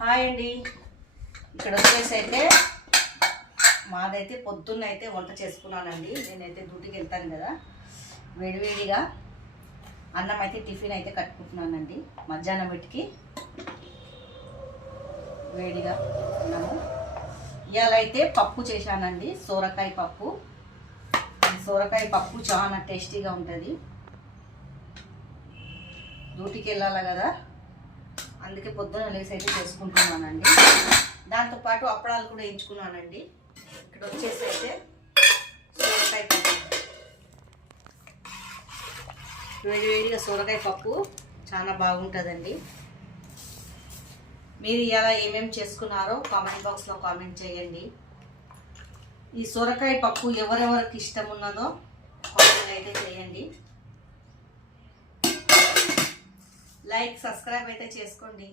Hi అండి. ఇక్కడ వచ్చేసి అయితే మాదైతే పొద్దున్న అయితే వంట చేసుకున్నానండి. నేనైతే డ్యూటీకి వెళ్తాను కదా, వేడివేడిగా అన్నం అయితే టిఫిన్ అయితే కట్టుకుంటున్నానండి. మధ్యాహ్నం పెట్టుకి వేడిగా అన్నము. ఇవాళ అయితే పప్పు చేశానండి, సోరకాయ పప్పు. సోరకాయ పప్పు చాలా టేస్టీగా ఉంటుంది. డ్యూటీకి వెళ్ళాలి కదా, అందుకే పొద్దున లేసి అయితే చేసుకుంటున్నానండి. దాంతోపాటు అప్పడాలు కూడా వేయించుకున్నానండి. ఇక్కడ వచ్చేసి అయితే సోరకాయ పప్పు, వేడివేడిగా సోరకాయ పప్పు చాలా బాగుంటుందండి. మీరు ఇలా ఏమేమి చేసుకున్నారో కామెంట్ బాక్స్లో కామెంట్ చేయండి. ఈ సోరకాయ పప్పు ఎవరెవరికి ఇష్టం ఉన్నదో కామెంట్ అయితే చేయండి. లైక్ సబ్స్క్రైబ్ అయితే చేసుకోండి.